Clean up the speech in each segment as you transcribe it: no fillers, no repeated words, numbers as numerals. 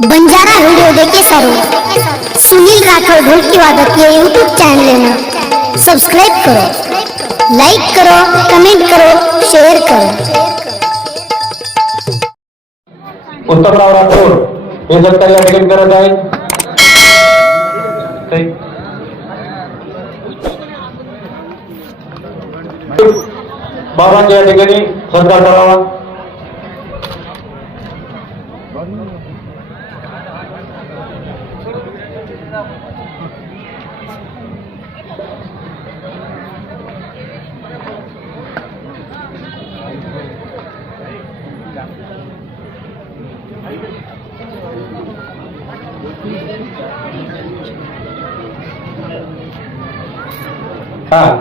Banjara video देखे सारो सुनील राठौर ढोलकी वादक ये यूट्यूब चैनल ने सब्सक्राइब करो, लाइक करो, कमेंट करो, शेयर करो। उत्तमराव राठोड हे सत्कार या ठिकाणी करत आहेत। बाबांच्या या ठिकाणी सत्कार करावा।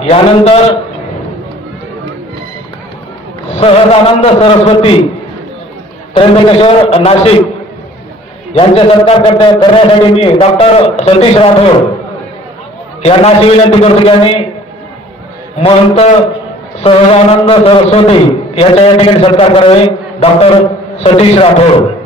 यानंतर सहजानंद सरस्वती त्र्यंबकेश्वर नाशिक यांचे सत्कार करण्यासाठी मी डॉक्टर सतीश राठोड यांना अशी विनंती करतो की यांनी महंत सहजानंद सरस्वती याच्या या ठिकाणी सत्कार करावे। डॉक्टर सतीश राठोड।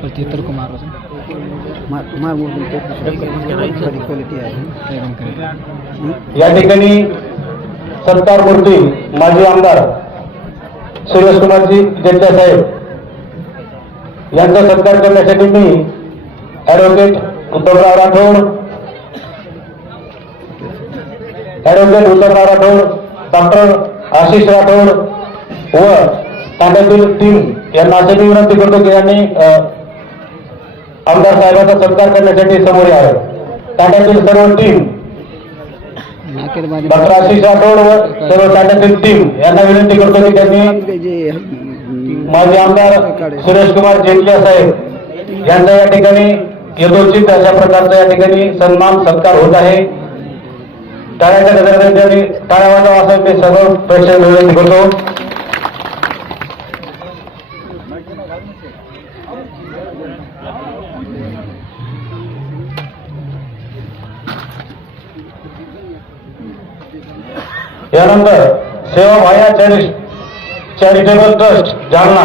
प्रतितर कुमार या ठिकाणी सत्कार मूर्ती माजी आमदार सुरेश कुमारजी जट्टा साहेब यांचा सत्कार करण्यासाठी मी ॲडव्होकेट उत्तमराव राठोड डॉक्टर आशिष राठोड व तांड्यातील टीम यांना अशी विनंती करतो की यांनी आमदार साहेबांचा सत्कार करण्यासाठी समोर यावे। तांड्यातील सर्व टीम डॉक्टर आशिष राठोड व सर्व तांड्यातील टीम यांना विनंती करतो की त्यांनी माजी आमदार सुरेश कुमार जेटलिया साहेब यांचा या ठिकाणी यथोचित अशा प्रकारचा या ठिकाणी सन्मान सत्कार होत आहे। टाळ्याच्या गजराने टाळ्या वाजवा असं मी सर्व प्रेक्षक विनंती करतो। यानंतर सेवा भाया चॅरिटेबल ट्रस्ट जालना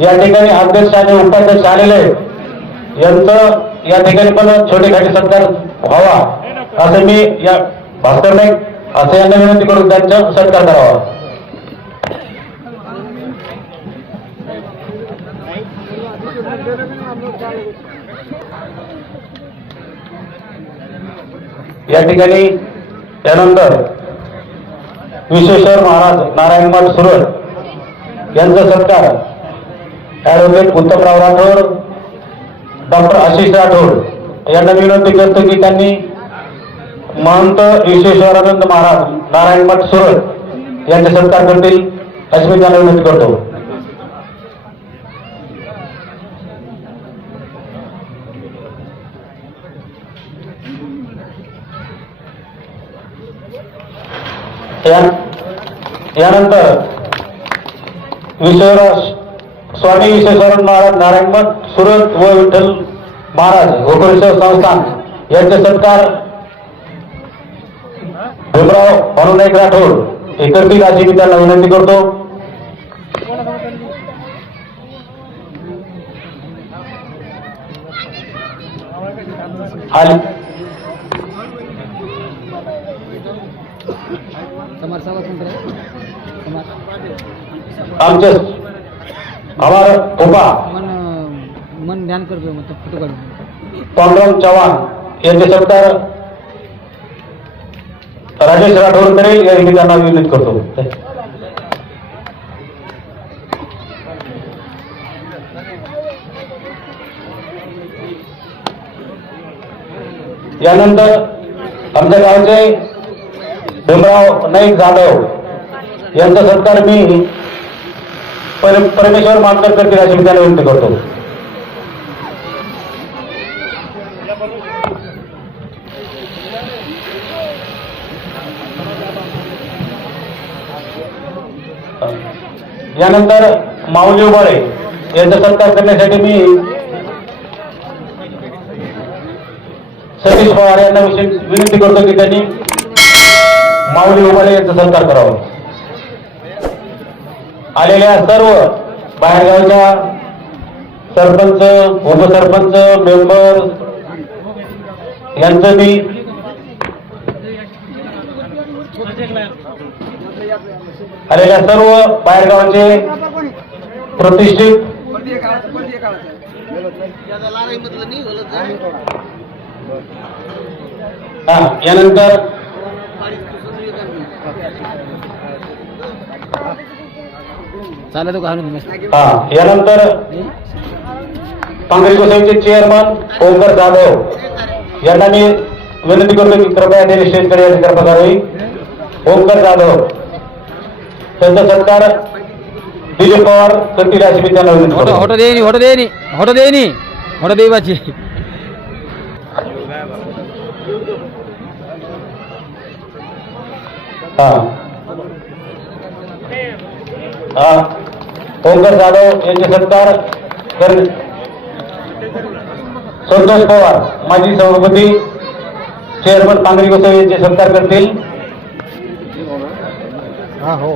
या ठिकाणी अध्यक्ष आणि उपाध्यक्ष आलेले यांचं या ठिकाणी पण छोटे खाटे सत्कार व्हावा असं मी या भास्कर नाईक असं यांना विनंती करून त्यांचा सत्कार करावा। या ठिकाणी त्यानंतर विश्वेश्वर महाराज नारायण मठ सुरत यांचा सत्कार ॲडव्होकेट उत्तमराव राठोड डॉक्टर आशिष राठोड यांना विनंती करतो की त्यांनी महंत विश्वेश्वरानंद महाराज नारायण मठ सुरत यांचे सत्कार करतील अशी मी त्यांना विनंती करतो। यानंतर स्वामी विश्वेश्वर महाराज नारायण मठ सुरत व विठ्ठल महाराज गोकुळेश्वर संस्थान यांचे सत्कार भीमराव भानुनाईक राठोड हे करतील अशी मी त्यांना विनंती करतो। आमचे हमारा उपा मन ध्यान करतो फोटो काढून पांडुरंग चव्हाण यांचे सत्कार राजेश राठोड करेल या त्यांना विनंती करतो। यानंतर आमच्या गावचे भीमराव नाईक जाधव यांचा सत्कार मी परमेश्वर मानकर करतील अशी मी त्यांना विनंती करतो। यानंतर माऊली उबाळे यांचा सत्कार करण्यासाठी मी सतीश पवार यांना विनंती करतो की त्यांनी माऊली उबाळे यांचा सत्कार करावा. आलेल्या सर्व बाहेरगावच्या सरपंच, उपसरपंच, मेंबर यांचं मी आलेल्या सर्व बाहेरगावचे प्रतिष्ठित यानंतर चालेल तो घालून यानंतर काँग्रेस गोसाईचे चेअरमन ओंकार जाधव यांना मी विनंती करतो की कृपया त्यांनी स्टेजकडे याची कृपा करावी. ओंकार जाधव त्यांचा सत्कार विजय पवार करतील अशी मी त्यांना विनंती करतो. होटो देवाची ओंकार जाधव यांचे सत्कार संतोष पवार माजी सभापती चेअरमन काँग्रेस गोसावी यांचे सत्कार करतील. हो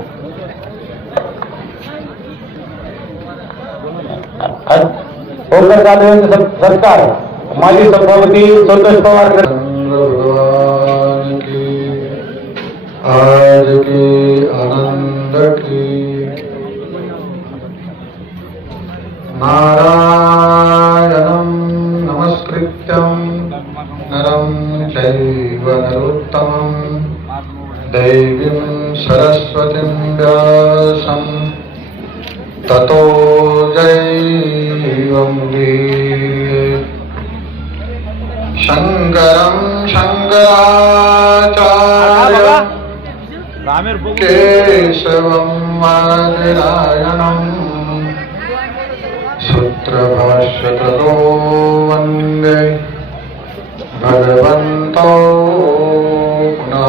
ओंकार जाधव यांचे सत्कार माजी सभापती संतोष पवार आज की आनंद की नारायणं नमस्कृत्यं नरं चैव नरोत्तमं देवीं सरस्वतीं व्यासं ततो जयमुदीरये. शङ्करं शङ्कराचार्य केशवं वादरायणं सूत्रभाष्यकृतो वन्दे भगवन्तो पुनः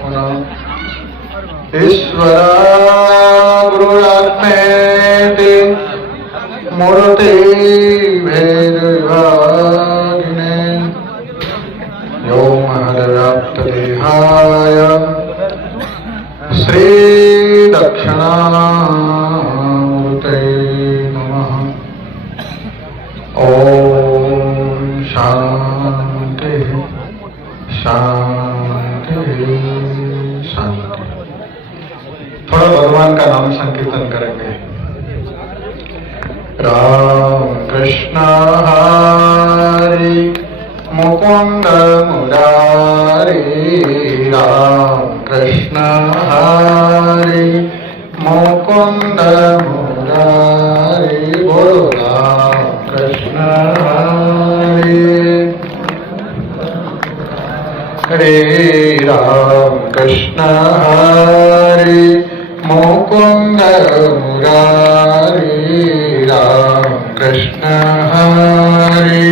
पुनः. ईश्वरा गुरुरात्मेति मूर्ति भेदविभागिने व्योमहरव्याप्तदेहाय श्रीदक्षिणामूर्ते नमः. ॐ शांति शांति शांति. थोड़ा भगवान का नाम संकीर्तन करेंगे. राम कृष्ण हरि मुकुंद मुरारी. राम कृष्ण हरि मुकुंद मुरारी. बोलो राम कृष्ण हरि. हरे राम कृष्ण हरि मुकुंद मुरारी. राम कृष्ण हरि.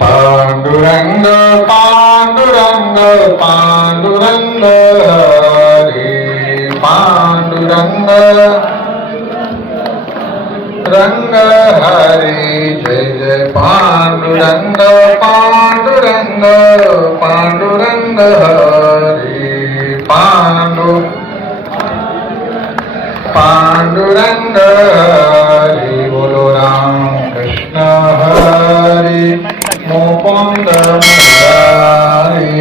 पांडुरंग पांडुरंग पांडुरंग हरे. पांडुरंग रंग हरे. जय जय पांडुरंग पांडुरंग पांडुरंग हरे. पांडुरंग हरे. बोलो राम कृष्ण हरि मुकुंद मुरारी.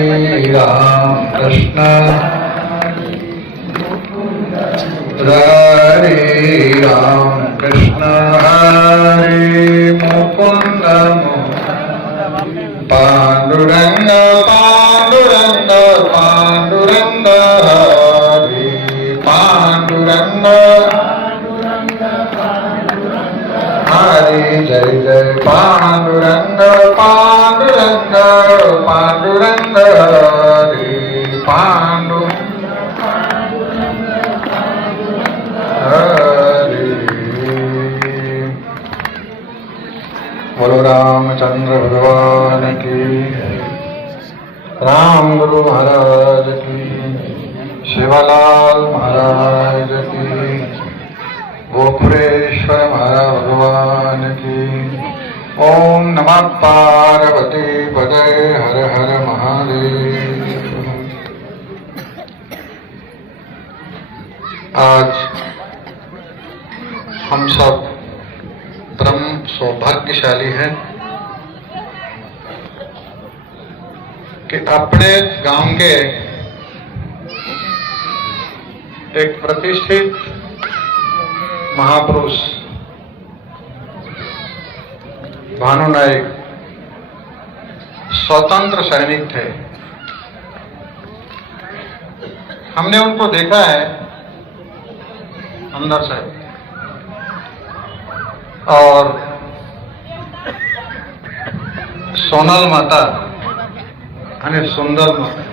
राम कृष्ण हरे. राम कृष्ण हरि मुकुंद पांडुरंग पांडुरंग पांडुरंग हरि. पांडुरंग हरि. जय जय पांडुरंग पांडुरंग पांडुरंग हरि. हरि. बोलो रामचंद्र भगवान की. राम गुरु महाराज की, शिवलाल महाराज की, गोपुरेश्वर महाराज भगवान की। ओम नमः पार्वती पते, हर हर महादेव। आज हम सब परम सौभाग्यशाली हैं कि अपने गांव के एक प्रतिष्ठित महापुरुष भानु नायक स्वतंत्र सैनिक थे। हमने उनको देखा है अंदर से, और सोनल माता और सुंदर माता,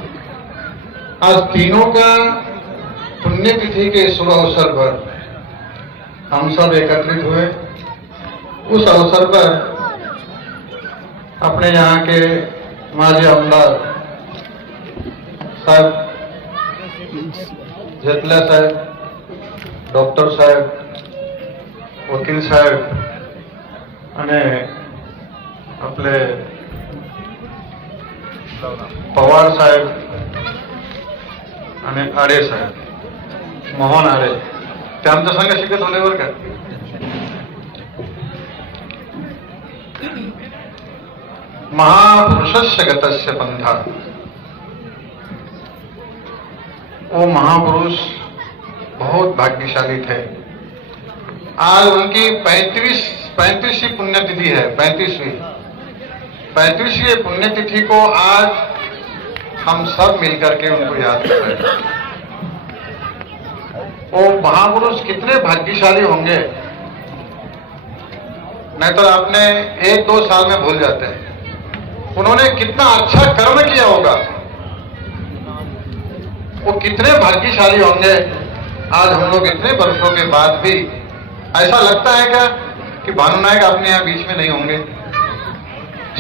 आज तीनों का पुण्यतिथि के शुभ अवसर पर हम सब एकत्रित हुए। उस अवसर पर अपने यहाँ के माजी आमदार साहब, जेतला साहब, डॉक्टर साहब, वकील साहब અને આપણે पवार साहेब आणि आडे साहेब, मोहन आडे, ते आमच्या संघ शिकत होते बरं का। महापुरुषस्य गतस्य पंथा, वो महापुरुष बहुत भाग्यशाली थे। आज उनकी 35वीं पुण्यतिथि है। 35वीं पुण्यतिथि को आज हम सब मिलकर के उनको याद कर रहे हैं। वो महापुरुष कितने भाग्यशाली होंगे, नहीं तो आपने 1-2 साल में भूल जाते हैं। उन्होंने कितना अच्छा कर्म किया होगा, वो कितने भाग्यशाली होंगे। आज हम लोग इतने वर्षों के बाद भी ऐसा लगता है क्या कि भानु नायक अपने यहाँ बीच में नहीं होंगे,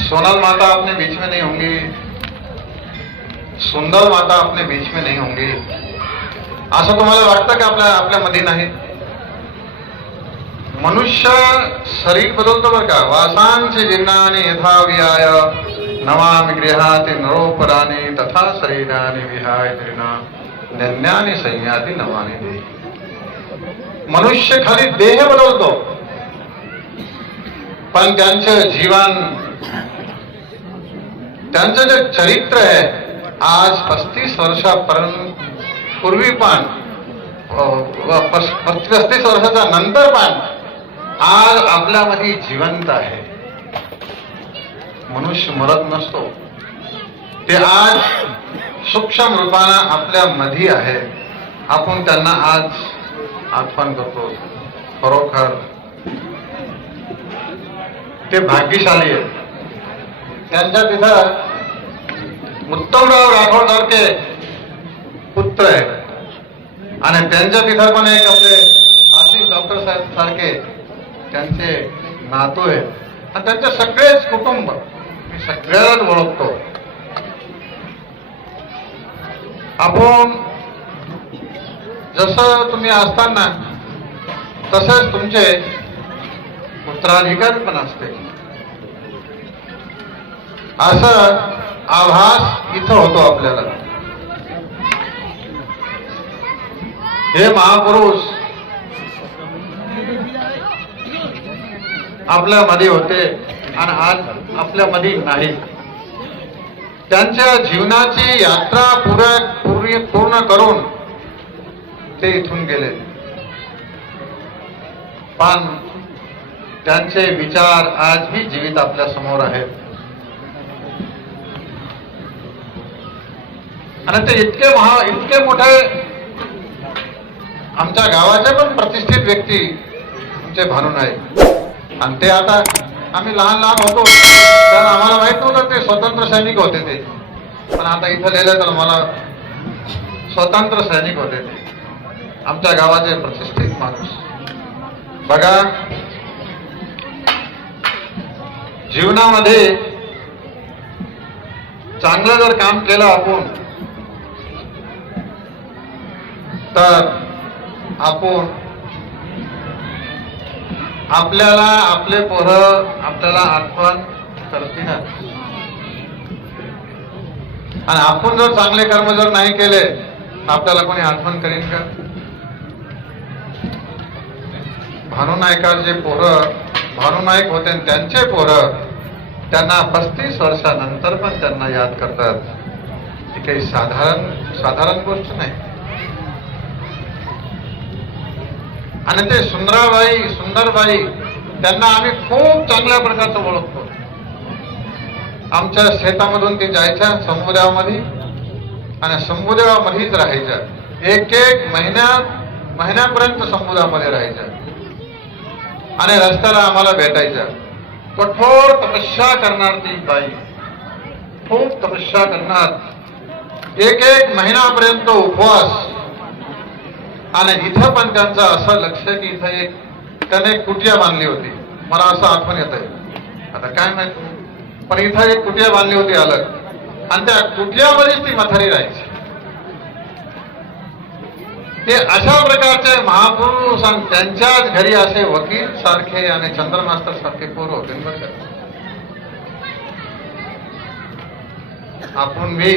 सोनल माता अपने बीच में नहीं होंगी, सुंदर माता अपने बीच में नहीं होंगी, असं तुम्हाला वाटतं का आपल्यामध्ये नाही? मनुष्य शरीर बदलतो बरं का। वासांची जीर्णानि यथा विहाय नवामि गृहाति नरोपराणि तथा शरीरानि विहाय जीर्णा नन्यानि संयाति नवानि देहि। मनुष्य खाली देह बदलतो, पण त्यांचं जीवन, त्यांचं जे चरित्र आहे आज 35 वर्षापर्यंत पूर्वी पण 35 वर्षाच्या नंतर पण आज आपल्यामध्ये जिवंत आहे। मनुष्य मरत नसतो, ते आज सूक्ष्म रूपानं आपल्या मध्ये आहे। आपण त्यांना आज आठवण करतो। खरोखर ते भाग्यशाली आहेत। त्यांच्या तिथं उत्तमराव राठोड सारखे पुत्र आहेत आणि त्यांच्या तिथं पण एक आपले आशिष डॉक्टर साहेब सारखे त्यांचे नातू आहेत आणि त्यांचे सगळेच कुटुंब मी सगळ्यालाच ओळखतो। आपण जसं तुम्ही असताना तसेच तुमचे उत्तराधिकारी पण असते, असं आभास इथं होतो आपल्याला। हे महापुरुष आपल्यामध्ये होते आणि आज आपल्यामध्ये नाही। त्यांच्या जीवनाची यात्रा पूर्ण करून ते इथून गेले, पण त्यांचे विचार आज भी जीवित आपल्या समोर आहेत आणि ते इतके मोठे आमच्या गावाचे पण प्रतिष्ठित व्यक्ती आमचे भानु नायक। आणि ते आता आम्ही लहान होतो तर आम्हाला माहित नव्हतं ते स्वतंत्र सैनिक होते ते, पण आता इथं लिहिलं तर मला स्वतंत्र सैनिक होते ते आमच्या गावाचे प्रतिष्ठित माणूस। बघा जीवनामध्ये चांगलं जर काम केलं आपण तर आपण आपल्याला आपले पोरं आपल्याला आठवण करतील. आणि आपण जर चांगले कर्म जर नाही केले आपल्याला कोणी आठवण करीन का? भानू नायकाचे पोरं, भानू नाईक होते आणि त्यांचे पोरं त्यांना 35 वर्षानंतर पण त्यांना याद करतात. ही काही साधारण गोष्ट नाही. आणि ते सुंदरबाई त्यांना आम्ही खूप चांगल्या प्रकारचं ओळखतो. आमच्या शेतामधून ते जायच्या समुद्रामध्ये आणि समुद्रामध्येच राहायच्या. एक महिन्यापर्यंत समुद्रामध्ये राहायच्या आणि रस्त्याला आम्हाला भेटायच्या. कठोर तपस्या करणार ती बाई, खूप तपस्या करणार. एक महिन्यापर्यंत उपवास. आणि इथं पण त्यांचं असं लक्ष की इथं त्याने एक कुटिया बांधली होती. मला असं आठवण येत आहे, आता काय माहिती, पण इथं एक कुटिया बांधली होती अलग. आणि त्या कुटियामध्येच ती म्हातारी राहायची. ते अशा प्रकारचे महापुरुष आणि त्यांच्याच घरी असे वकील सारखे आणि चंद्रमास्तर सारखे पोरं होते बरं का. आपण मी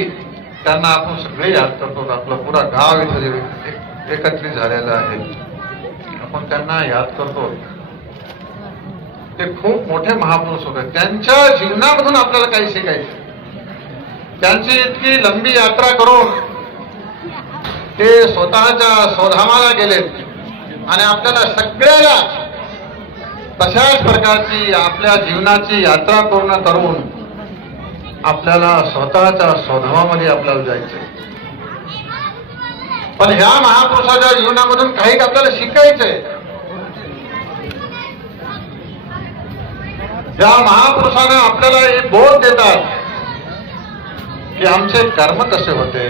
त्यांना आपण सगळे याद करतो. आपलं पुरा गाव इथं एकत्रित झालेलं आहे, आपण त्यांना याद करतो. ते खूप मोठे महापुरुष होते. त्यांच्या जीवनामधून आपल्याला काही शिकायचं. त्यांची इतकी लंबी यात्रा करून ते स्वतःच्या स्वधामाला गेलेत आणि आपल्याला सगळ्याला तशाच प्रकारची आपल्या जीवनाची यात्रा पूर्ण करून आपल्याला स्वतःच्या स्वधामामध्ये आपल्याला जायचंय. पण ह्या महापुरुषाच्या जीवनामधून काही आपल्याला शिकायचंय. या महापुरुषाने आपल्याला हे बोध देतात की आमचे कर्म कसे होते.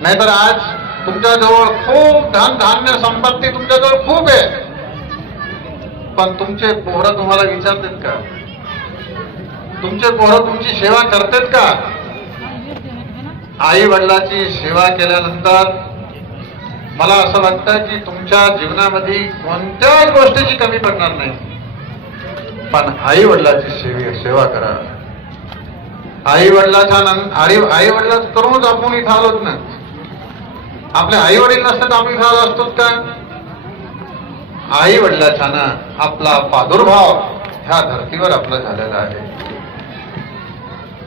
नाहीतर आज तुमच्याजवळ खूप धान्य संपत्ती तुमच्याजवळ खूप आहे, पण तुमचे पोरं तुम्हाला विचारतात का? तुमचे पोरं तुमची सेवा करतात का? आई वडिलांची सेवा केल्यानंतर मला असं वाटतं की तुमच्या जीवनामध्ये कोणत्याच गोष्टीची कमी पडणार नाही. पण आई वडिलांची सेवा करा. आई वडिलांचं करूनच आपण इथं आलोत ना. आपले आई वडील नसतात आम्ही इथं आलो असतो का? आई वडिलांचा ना आपला प्रादुर्भाव ह्या धर्तीवर आपला झालेला आहे.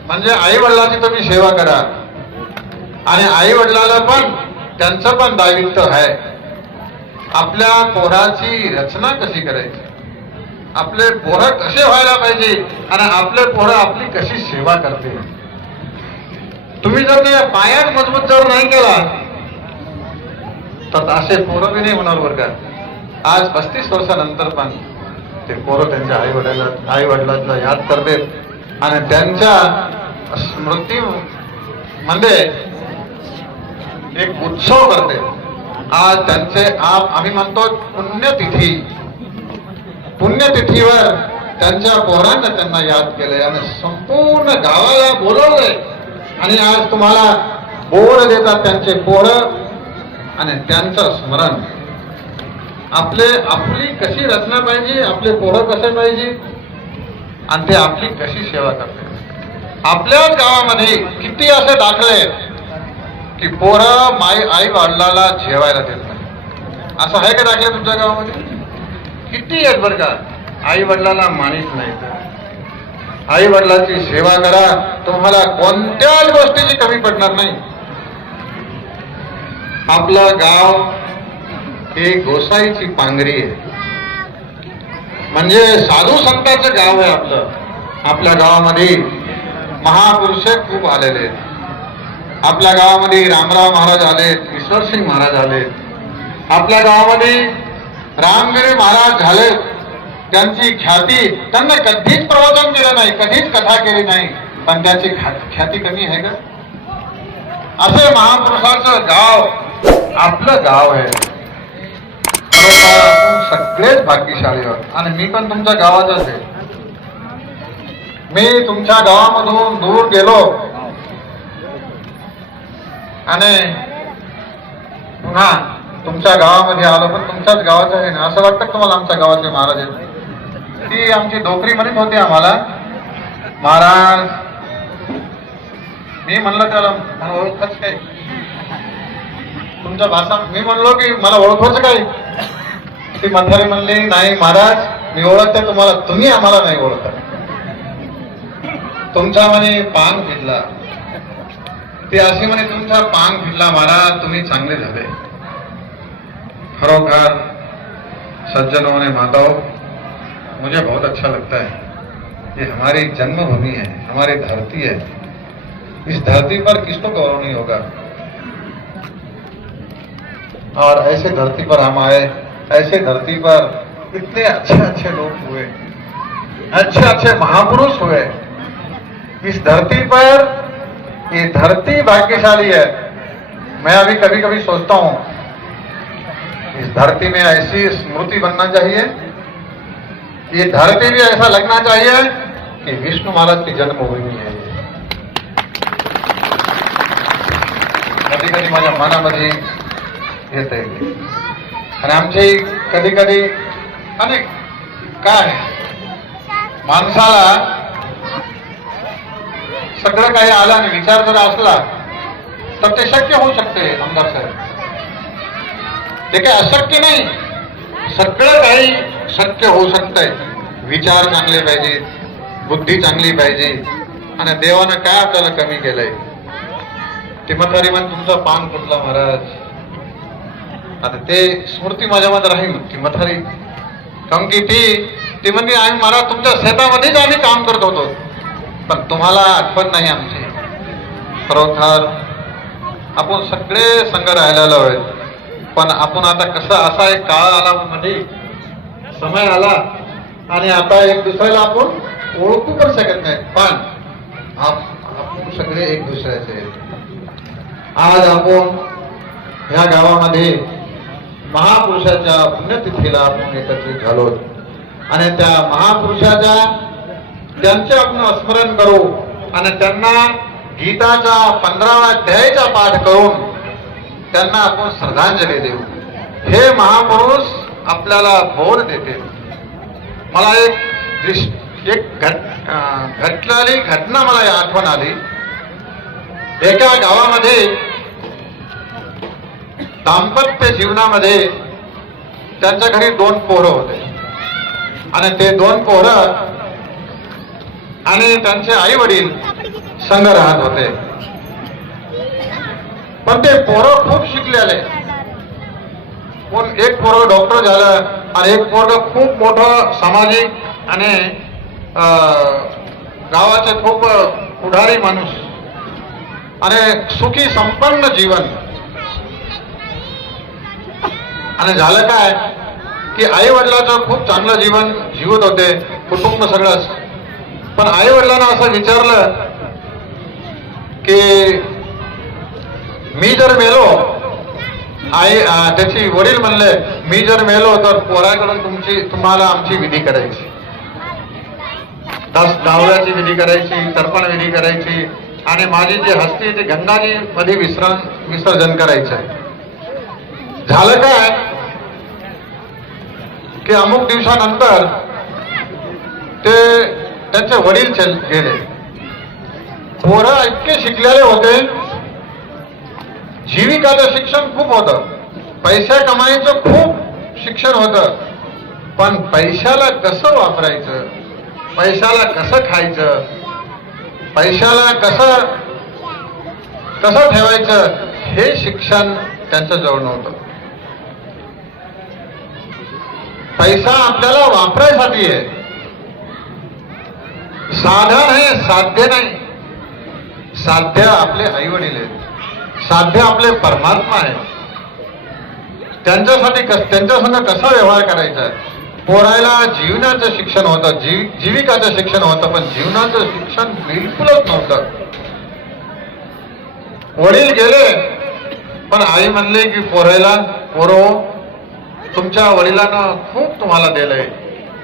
म्हणजे आई वडिलांची तुम्ही सेवा करा. आणि आई वडिलाला पण त्यांचं पण दायित्व आहे. आपल्या पोराची रचना कशी करायची, आपले पोरं कसे व्हायला पाहिजे आणि आपले पोरं आपली कशी सेवा करते. तुम्ही जर ते पायात मजबूत जर नाही केला तर असे पोरं बी नाही होणार वर्गात. आज 35 वर्षानंतर पण ते पोरं त्यांच्या आई वडिलांना याद करते आणि त्यांच्या स्मृती मध्ये एक उत्सव करते. आज त्यांचे आम्ही म्हणतो पुण्यतिथीवर त्यांच्या पोरांना त्यांना याद केलंय आणि संपूर्ण गावाला बोलवलंय. आणि आज तुम्हाला बोल देतात त्यांचे पोरं आणि त्यांचं स्मरण. आपली कशी रचना पाहिजे, आपले पोरं कसे पाहिजे आणि ते आपली कशी सेवा करते. आपल्याच गावामध्ये किती असे दाखले की पोरं आई वडिलाला जेवायला देत नाही. असं आहे का दाखले तुमच्या गावामध्ये? किती आहेत बरं का. आई वडिलाला मानित नाही. आई वडिलांची सेवा करा, तुम्हाला कोणत्याच गोष्टीची कमी पडणार नाही. आपलं गाव हे गोसाईची पांगरी आहे, म्हणजे साधू संतांचं गाव आहे आपलं. आपल्या गावामध्ये महापुरुष खूप आलेले आहेत. आपल्या गावामध्ये रामराव महाराज आलेत, ईश्वरसिंग महाराज आलेत. आपल्या गावामध्ये रामगिरी महाराज झालेत. त्यांची ख्याती, त्यांना कधीच प्रवचन केलं नाही, कधीच कथा केली नाही, पण त्याची ख्याती कमी आहे का? असे महापुरुषाचं गाव आपलं गाव आहे. आपण सगळेच भाग्यशाली आहोत. आणि मी पण तुमच्या गावाचाच आहे. मी तुमच्या गावामधून दूर गेलो आणि पुन्हा तुमच्या गावामध्ये आलो, पण तुमच्याच गावाचं आहे ना असं वाटतं का तुम्हाला आमच्या गावाचे महाराज आहेत? ती आमची डोकरी म्हणत होती आम्हाला, महाराज. मी म्हणलं त्याला मला ओळखच काय तुमच्या भाषा, मी म्हणलो की मला ओळखच काय? ती म्हातारी म्हणली नाही महाराज मी ओळखते तुम्हाला, तुम्ही आम्हाला नाही ओळखत. तुमचा म्हणे पांग फिरला. ती अशी म्हणे तुमचा पांग फिरला महाराज, तुम्ही चांगले झाले. खरोखर सज्जनों ने माताओं, मुझे बहुत अच्छा लगता है। ये हमारी जन्मभूमि है, हमारी धरती है। इस धरती पर किसको गौरव नहीं होगा? और ऐसे धरती पर हम आए, ऐसे धरती पर इतने अच्छे अच्छे लोग हुए, अच्छे अच्छे महापुरुष हुए। इस धरती पर, ये धरती भाग्यशाली है। मैं अभी कभी कभी सोचता हूं इस धरती में ऐसी स्मृति बनना चाहिए, ये धरती भी ऐसा लगना चाहिए कि विष्णु महाराज की जन्मभूमी है। कधी कधी माझ्या मनामध्ये येत आहे. आणि आमची कधी कधी अनेक काय माणसाला सगळं काही आलं आणि विचार जर असला तर ते शक्य होऊ शकते. आमदार साहेब, ते काही अशक्य नाही, सगळं काही शक्य होऊ शकतंय. विचार चांगले पाहिजे, बुद्धी चांगली पाहिजे. आणि देवानं काय आपल्याला कमी केलंय? ती म्हातारी म्हण तुमचा पान फुटला महाराज. आता ते स्मृती माझ्यामध्ये राहील ती म्हातारी, कारण की ती म्हणजे आम्ही महाराज तुमच्या शेतामध्येच आम्ही काम करत होतो, पण तुम्हाला आठवण नाही आमची. खरोखर आपण सगळे संघ राहिलेलो आहेत, पण आपण आता कसं असा एक काळ आला, मध्ये समय आला आणि आता एक दुसऱ्याला आपण ओळखू पण शकत नाही. पण आपण सगळे एक दुसऱ्याचे. आज आपण ह्या गावामध्ये महापुरुषाच्या पुण्यतिथीला आपण एकत्रित झालो आणि त्या महापुरुषाच्या त्यांचे आपण स्मरण करू आणि त्यांना गीताचा 15वा अध्यायाचा पाठ करून त्यांना आपण श्रद्धांजली देऊ. हे महापुरुष आपल्याला बोध देते. मला एक घटलेली घटना मला आठवण आली. एका गावामध्ये दाम्पत्य जीवनामध्ये त्यांच्या घरी 2 पोरं होते आणि ते 2 पोरं आणि त्यांचे आई वडील संग राहत होते. पण ते पोरं खूप शिकलेले. पण एक पोरग डॉक्टर झालं आणि एक पोरग खूप मोठं सामाजिक आणि गावाचे खूप पुढारी माणूस आणि सुखी संपन्न जीवन. आणि झालं काय की आई वडिलांचं खूप चांगलं जीवन जीवत होते, कुटुंब सगळंच. पण आई वडिलांना असं विचारलं की मी जर मेलो, त्याची वडील म्हणले मी जर मेलो तर पोराकडून तुम्हाला आमची विधी करायची, 10 दहाव्याची विधी करायची, तर्पण विधी करायची आणि माझी जी हस्ती ती गंगाजी मध्ये विसर्जन करायचं. झालं काय की अमुक दिवसानंतर त्यांचे वडील गेले. पोरं इतके शिकलेले होते, जीविकाचं शिक्षण खूप होतं, पैसा कमाईचं खूप शिक्षण होतं, पण पैशाला कसं वापरायचं, पैशाला कसं खायचं, पैशाला कसं ठेवायचं हे शिक्षण त्यांच्या जवळ नव्हतं. पैसा आपल्याला वापरायसाठी आहे, साधन आहे, साध्य नाही. साध्य आपले आई वडील आहेत, साध्य आपले परमात्मा आहे. त्यांच्यासाठी त्यांच्या संग कसा व्यवहार करायचा. पोरायला जीवनाचं शिक्षण होतं, जीविकाचं शिक्षण होतं, पण जीवनाचं शिक्षण बिलकुलच नव्हतं. वडील गेले पण आई म्हणले की पोरो तुमच्या वडिलांना खूप तुम्हाला दिलंय,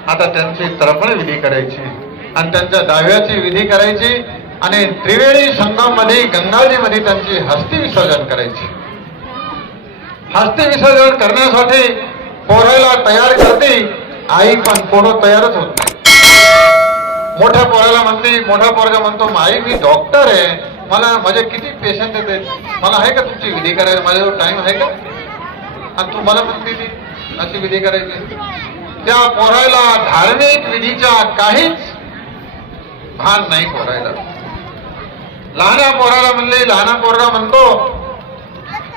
आता त्यांची तर्पण विधी करायची आणि त्यांच्या 10व्याची विधी करायची आणि त्रिवेणी संगममध्ये गंगाजीमध्ये त्यांची हस्ती विसर्जन करायची. हस्ती विसर्जन करण्यासाठी पोराला तयार करते आई, पण पोरं तयारच होत नाही. मोठ्या पोराला म्हणते, मोठा पोरगा म्हणतो आई मी डॉक्टर आहे, मला माझे किती पेशंट येते, मला आहे का तुमची विधी करायला, माझ्याजवळ टाइम आहे का? आणि तू मला म्हणते ती अशी विधी करायची. त्या पोराला धार्मिक विधीच्या काहीच भान नाही पोरायला. लहान्या पोराला म्हणले, लहाना पोरगा म्हणतो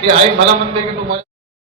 की आई मला म्हणते की तू